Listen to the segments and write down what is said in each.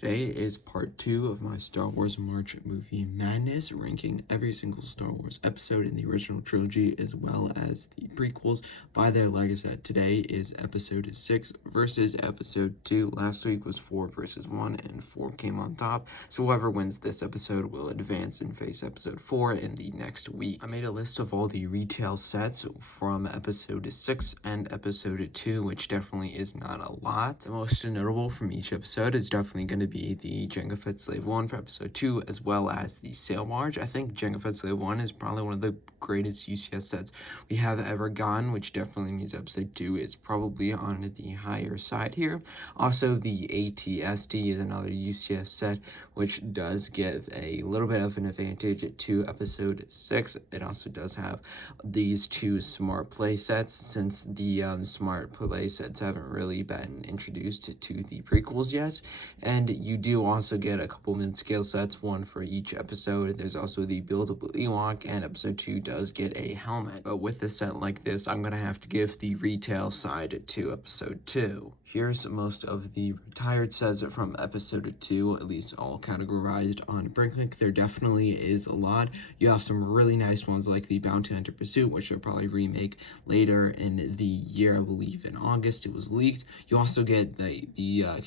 Today is part 2 of my Star Wars March movie madness, ranking every single Star Wars episode in the original trilogy as well as the prequels by their legacy. Today is episode 6 versus episode 2. Last week was 4 versus 1 and 4 came on top. So whoever wins this episode will advance and face episode 4 in the next week. I made a list of all the retail sets from episode 6 and episode 2, which definitely is not a lot. The most notable from each episode is definitely going to be the Jango Fett Slave 1 for episode 2, as well as the Sail Barge. I think Jango Fett Slave 1 is probably one of the greatest UCS sets we have ever gotten, which definitely means episode 2 is probably on the higher side here. Also, the ATSD is another UCS set, which does give a little bit of an advantage to episode 6. It also does have these two smart play sets, since the smart play sets haven't really been introduced to the prequels yet. And you do also get a couple mid-scale sets, one for each episode. There's also the buildable Ewok, and episode 2 does get a helmet. But with a set like this, I'm gonna have to give the retail side to episode 2. Here's most of the retired sets from episode 2, at least all categorized on BrickLink. There definitely is a lot. You have some really nice ones like the Bounty Hunter Pursuit, which they'll probably remake later in the year. I believe in August it was leaked. You also get the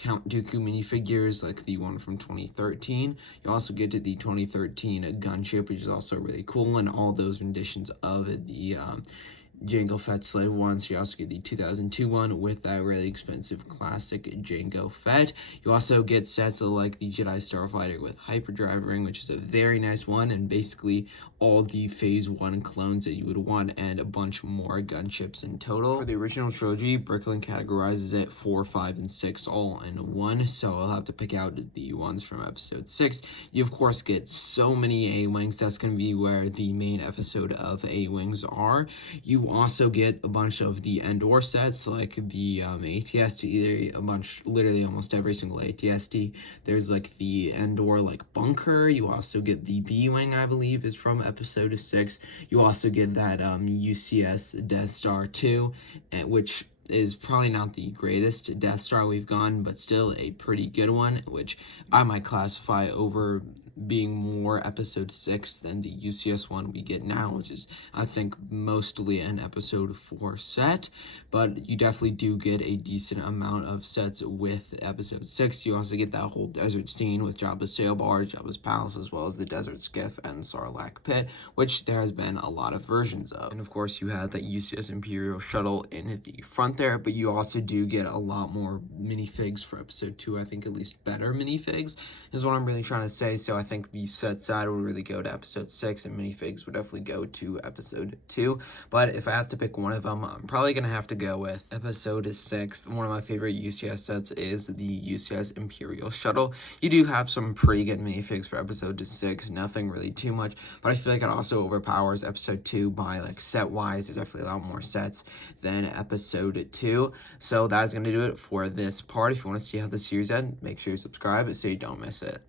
Count Dooku minifigures, like the one from 2013. You also get to the 2013 gunship, which is also really cool, and all those renditions of the Jango Fett Slave 1. So you also get the 2002 one with that really expensive classic Jango Fett. You also get sets of like the Jedi Starfighter with Hyperdrive Ring, which is a very nice one, and basically all the Phase 1 clones that you would want, and a bunch more gunships in total. For the original trilogy, Bricklink categorizes it 4, 5, and 6 all in one, so I'll have to pick out the ones from episode 6. You of course get so many A-Wings. That's going to be where the main episode of A-Wings are. You also get a bunch of the Endor sets, like the ATST, a bunch, literally almost every single ATST. There's like the Endor like bunker. You also get the B-Wing, I believe, is from episode 6. You also get that UCS Death Star 2, which is probably not the greatest Death Star we've gotten, but still a pretty good one, which I might classify over being more episode 6 than the UCS one we get now, which is, I think, mostly an episode 4 set. But you definitely do get a decent amount of sets with episode 6. You also get that whole desert scene with Jabba's sail barge, Jabba's palace, as well as the desert skiff and Sarlacc pit, which there has been a lot of versions of. And of course, you have that UCS Imperial shuttle in the front there, but you also do get a lot more minifigs for episode 2. I think at least better minifigs is what I'm really trying to say. So I think the set side would really go to episode 6, and minifigs would definitely go to episode 2. But if I have to pick one of them, I'm probably gonna have to go with episode 6. One of my favorite UCS sets is the UCS Imperial shuttle. You do have some pretty good minifigs for episode 6, nothing really too much, but I feel like it also overpowers episode 2 by like set wise. There's definitely a lot more sets than episode 2. So that's gonna do it for this part. If you want to see how the series ends, make sure you subscribe so you don't miss it.